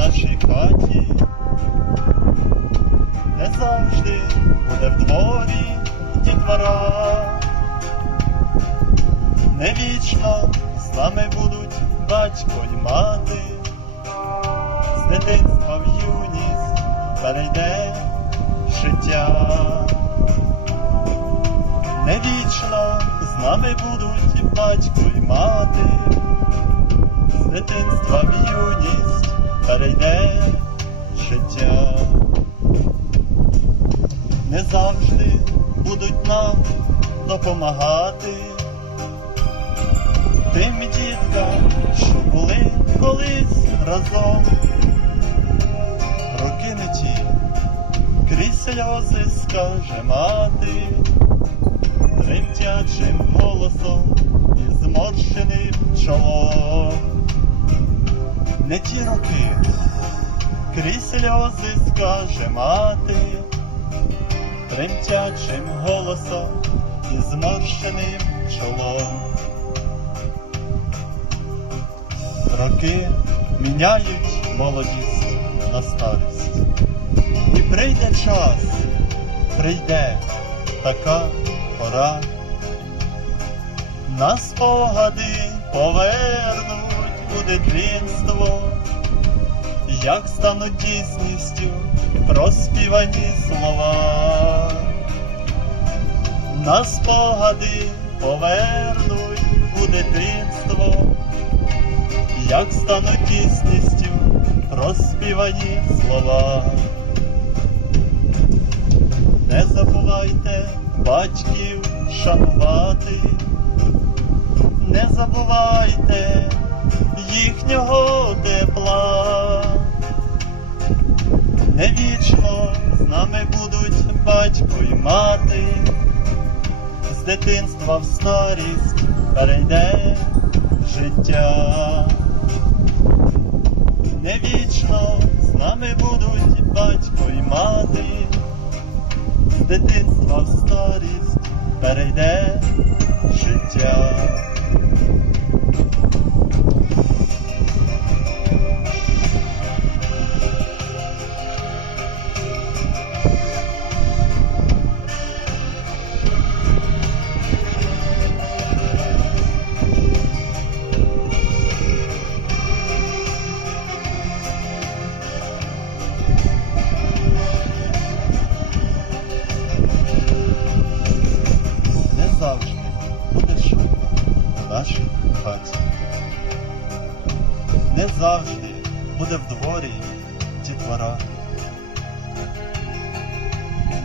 нашій хаті, не завжди буде в дворі дітвора. Не вічно з нами будуть батько й мати, з дитинства в юність перейде життя. Не вічно з нами будуть батько й мати, з дитинства в юність перейде життя. Не завжди будуть нам допомагати тим діткам, що були колись разом. Роки не ті, крізь сльози скаже мати, тремтячим голосом і зморщеним чолом. Не ті роки, крізь сльози скаже мати, тремтячим голосом і зморщеним чолом. Роки міняють молодість на старість. І прийде час, прийде така пора. На спогади повернуть у дитинство, як стануть дійсністю проспівані слова. На спогади повернуть у дитинство як стануть дійсністю розспівані слова. Не забувайте батьків шанувати, не забувайте їхнього тепла. Не вічно з нами будуть батько й мати, з дитинства в старість перейде життя. Не вічно з нами будуть батько й мати, з дитинства в старість перейде життя. Буде в дворі дітвора.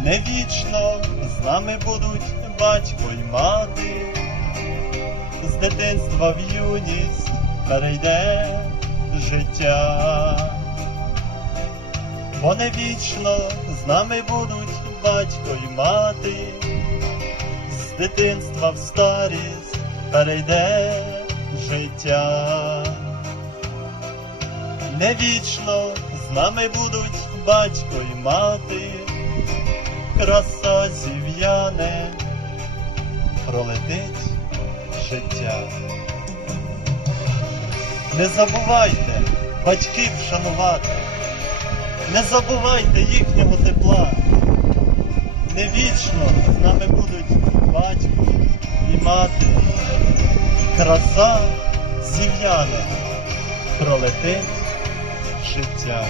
Не вічно з нами будуть батько й мати, з дитинства в юність перейде життя. Бо не вічно з нами будуть батько й мати, з дитинства в старість перейде життя. Не вічно з нами будуть батько й мати, краса зів'яне, пролетить життя. Не забувайте батьків шанувати, не забувайте їхнього тепла. Не вічно з нами будуть батько і мати. Краса зів'яне, пролетить життя.